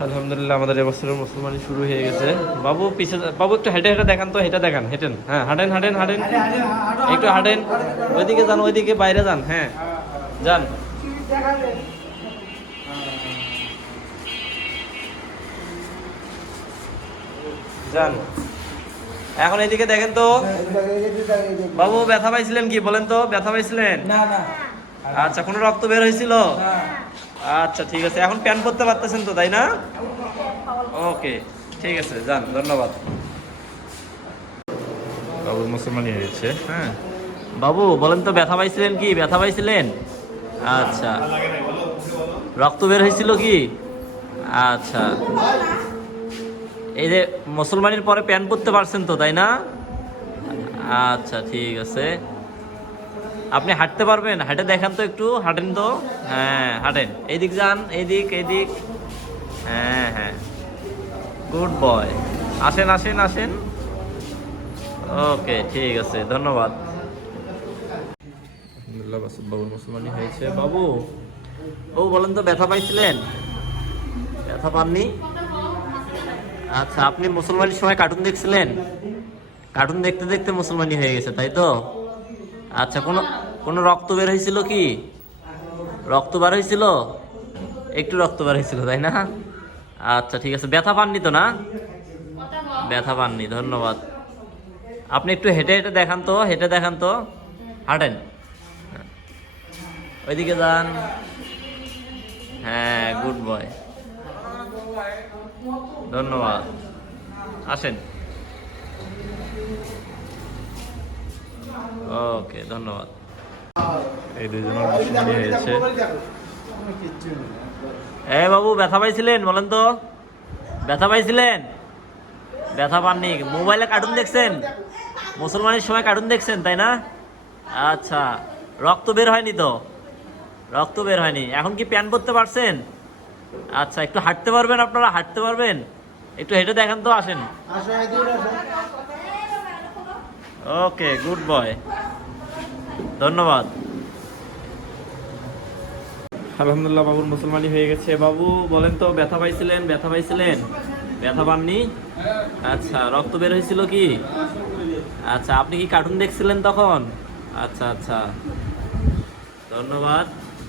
আলহামদুলিল্লাহ আমাদের এবছরের মুসলমানি শুরু হয়ে গেছে। বাবু পিছে বাবু একটু হেঁটে হেঁটে দেখান তো, হেঁটে দেখান, হেঁটেন, হ্যাঁ হাঁটেন হাঁটেন হাঁটেন, একটু হাঁটেন, ওইদিকে যান, ওইদিকে বাইরে যান, হ্যাঁ যান, যান। এখন এইদিকে দেখেন তো বাবু, ব্যথা পাইছিলেন কি বলেন তো, ব্যথা পাইছিলেন? না না। আচ্ছা, কোনো রক্ত বের হয়েছিল? আচ্ছা ঠিক আছে, এখন প্যান পরতে পারতেছেন তো, তাই না? ওকে ঠিক আছে, যান, ধন্যবাদ। বাবু মুসলমানি হয়েছে, হ্যাঁ। বাবু বলেন তো, ব্যথা পাইছিলেন কি, ব্যথা পাইছিলেন? আচ্ছা, রক্ত বের হয়েছিল কি? আচ্ছা, এই যে মুসলমানির পরে প্যান্ট পরতে পারছেন তো, তাই না? আচ্ছা ঠিক আছে, আপনি হাঁটতে পারবেন? হাঁটে দেখান তো একটু, হাঁটেন তো, হ্যাঁ হাঁটেন, এইদিক যান, এইদিক এইদিক, হ্যাঁ হ্যাঁ, গুড বয়, আসেন আসেন আসেন। ওকে ঠিক আছে, ধন্যবাদ। আলহামদুলিল্লাহ বাবুর মুসলমানি হয়েছে। বাবু ও বলেন তো, ব্যথা পাইছিলেন? ব্যথা পাননি? আচ্ছা, আপনি মুসলমানির সময় কার্টুন দেখছিলেন? কার্টুন দেখতে দেখতে মুসলমানি হয়ে গেছে, তাই তো? আচ্ছা, কোনো কোনো রক্ত বের হয়েছিল কি? রক্ত বার হয়েছিল? একটু রক্ত বার হয়েছিল, তাই না? আচ্ছা ঠিক আছে, ব্যথা পাননি তো না? ব্যথা পাননি, ধন্যবাদ। আপনি একটু হেঁটে হেঁটে দেখান তো, হেঁটে দেখান তো, হাঁটেন, ওইদিকে যান, হ্যাঁ গুড বয়, ধন্যবাদ, আসেন। ওকে ধন্যবাদ। এই দুজনের মুসলমানি হয়েছে। বাবু ব্যথা পাইছিলেন বলেন তো, ব্যথা পাইছিলেন? ব্যথা পাননি, মোবাইলে কার্টুন দেখছেন? মুসলমানের সময় কার্টুন দেখছেন, তাই না? আচ্ছা, রক্ত বের হয়নি তো? রক্ত বের হয়নি, এখন কি প্যান পরতে পারছেন? আচ্ছা, একটু হাঁটতে পারবেন? আপনারা হাঁটতে পারবেন? একটু হেঁটে দেখান তো, আসেন। ওকে গুড বয়, ধন্যবাদ। আলহামদুলিল্লাহ বাবুর মুসলমানি হয়ে গেছে। বাবু বলেন তো, ব্যথা পাইছিলেন? ব্যথা পাইছিলেন? ব্যথা পাননি? আচ্ছা, রক্ত বের হয়েছিল কি? আচ্ছা, আপনি কি কার্টুন দেখছিলেন তখন? আচ্ছা আচ্ছা, ধন্যবাদ।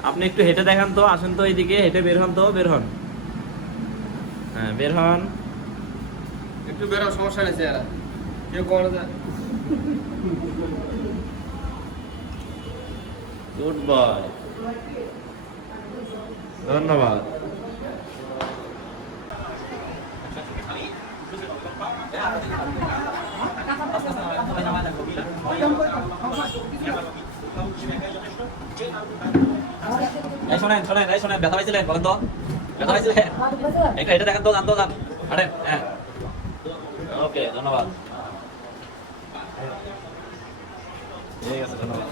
আপনি একটু হেঁটে দেখান তো, আসেন তো এইদিকে, হেঁটে বের হন তো, বের হন, হ্যাঁ বের হন, একটু বেরো, সমস্যা নেই স্যার, কেউ করে না। গুড বয়, ধন্যবাদ। এই শোনেন শোনেন, এই শোনেন, ব্যথা পাইছিলেন বলেন তো? ব্যথা পাইছিলেন? একটু হেঁটে দেখেন তো, জান তো, যান, হাঁটেন, হ্যাঁ। ওকে ধন্যবাদ, ঠিক আছে, ধন্যবাদ।